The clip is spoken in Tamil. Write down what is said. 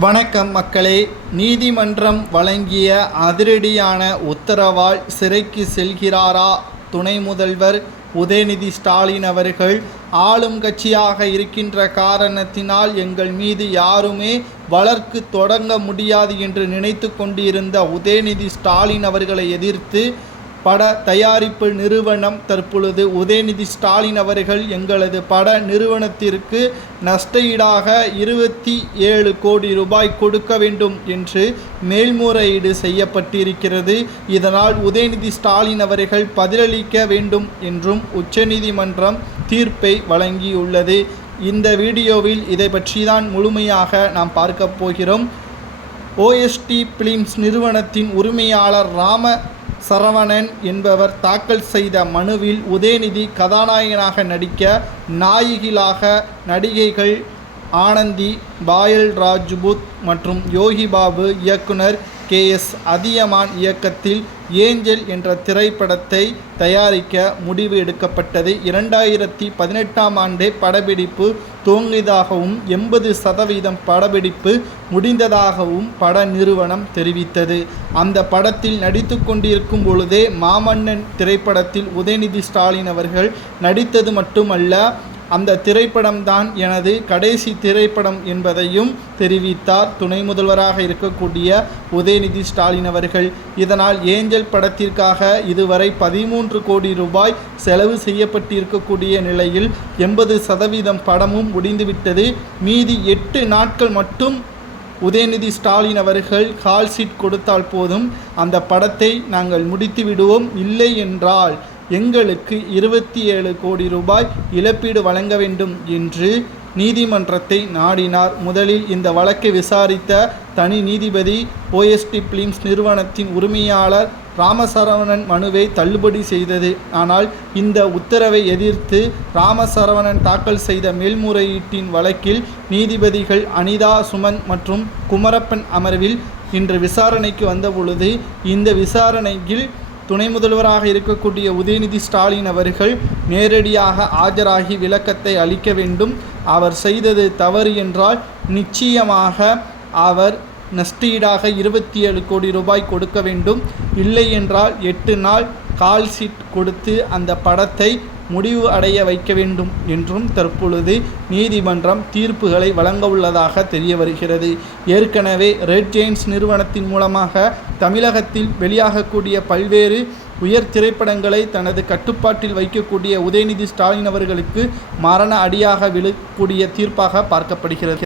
வணக்கம் மக்களே. நீதிமன்றம் வழங்கிய அதிரடியான உத்தரவால் சிறைக்கு செல்கிறாரா? துணை முதல்வர் உதயநிதி ஸ்டாலின் அவர்கள் ஆளும் கட்சியாக இருக்கின்ற காரணத்தினால் எங்கள் மீது யாருமே வழக்கு தொடங்க முடியாது என்று நினைத்து கொண்டிருந்த உதயநிதி ஸ்டாலின் அவர்களை எதிர்த்து பட தயாரிப்பு நிறுவனம் தற்பொழுது உதயநிதி ஸ்டாலின் அவர்கள் எங்களது பட நிறுவனத்திற்கு நஷ்டஈடாக இருபத்தி ஏழு கோடி ரூபாய் கொடுக்க வேண்டும் என்று மேல்முறையீடு செய்யப்பட்டிருக்கிறது. இதனால் உதயநிதி ஸ்டாலின் அவர்கள் பதிலளிக்க வேண்டும் என்றும் உச்சநீதிமன்றம் தீர்ப்பை வழங்கியுள்ளது. இந்த வீடியோவில் இதை பற்றி தான் முழுமையாக நாம் பார்க்க போகிறோம். ஓஎஸ்டி பிலிம்ஸ் நிறுவனத்தின் உரிமையாளர் ராம சரவணன் என்பவர் தாக்கல் செய்த மனுவில் உதயநிதி கதாநாயகனாக நடிக்க நாயகிகளாக நடிகைகள் ஆனந்தி பாயல் ராஜ்புத் மற்றும் யோகி பாபு இயக்குனர் கே எஸ் அதியமான் இயக்கத்தில் ஏஞ்சல் என்ற திரைப்படத்தை தயாரிக்க முடிவு எடுக்கப்பட்டது. இரண்டாயிரத்தி பதினெட்டாம் ஆண்டே படப்பிடிப்பு துவங்கியதாகவும் எண்பது சதவீதம் படப்பிடிப்பு முடிந்ததாகவும் பட நிறுவனம் தெரிவித்தது. அந்த படத்தில் நடித்து கொண்டிருக்கும் பொழுதே மாமன்னன் திரைப்படத்தில் உதயநிதி ஸ்டாலின் அவர்கள் நடித்தது மட்டுமல்ல அந்த திரைப்படம்தான் எனது கடைசி திரைப்படம் என்பதையும் தெரிவித்தார் துணை முதல்வராக இருக்கக்கூடிய உதயநிதி ஸ்டாலின் அவர்கள். இதனால் ஏஞ்சல் படத்திற்காக இதுவரை பதிமூன்று கோடி ரூபாய் செலவு செய்யப்பட்டிருக்கக்கூடிய நிலையில் எண்பது சதவீதம் படமும் முடிந்துவிட்டது. மீதி எட்டு நாட்கள் மட்டும் உதயநிதி ஸ்டாலின் அவர்கள் கால்ஷீட் கொடுத்தால் போதும். அந்த படத்தை நாங்கள் முடித்து விடுவோம் இல்லை என்றால் எங்களுக்கு இருபத்தி ஏழு கோடி ரூபாய் இழப்பீடு வழங்க வேண்டும் என்று நீதிமன்றத்தை நாடினார். முதலில் இந்த வழக்கை விசாரித்த தனி நீதிபதி ஓஎஸ்டி பிலிம்ஸ் நிறுவனத்தின் உரிமையாளர் ராமசரவணன் மனுவை தள்ளுபடி செய்தது. ஆனால் இந்த உத்தரவை எதிர்த்து ராமசரவணன் தாக்கல் செய்த மேல்முறையீட்டின் வழக்கில் நீதிபதிகள் அனிதா சுமன் மற்றும் குமரப்பன் அமர்வில் இன்று விசாரணைக்கு வந்தபொழுது இந்த விசாரணையில் துணை முதல்வராக இருக்கக்கூடிய உதயநிதி ஸ்டாலின் அவர்கள் நேரடியாக ஆஜராகி விளக்கத்தை அளிக்க வேண்டும். அவர் செய்தது தவறு என்றால் நிச்சயமாக அவர் நஷ்டீடாக இருபத்தி ஏழு கோடி ரூபாய் கொடுக்க வேண்டும். இல்லை என்றால் எட்டு நாள் கால் சீட் கொடுத்து அந்த படத்தை முடிவு அடைய வைக்க வேண்டும் என்றும் தற்பொழுது நீதிமன்றம் தீர்ப்புகளை வழங்க உள்ளதாக தெரிய வருகிறது. ஏற்கனவே ரெட் ஜெயின்ஸ் நிறுவனத்தின் மூலமாக தமிழகத்தில் வெளியாகக்கூடிய பல்வேறு உயர் திரைப்படங்களை தனது கட்டுப்பாட்டில் வைக்கக்கூடிய உதயநிதி ஸ்டாலின் அவர்களுக்கு மரண அடியாக விழக்கூடிய தீர்ப்பாக பார்க்கப்படுகிறது.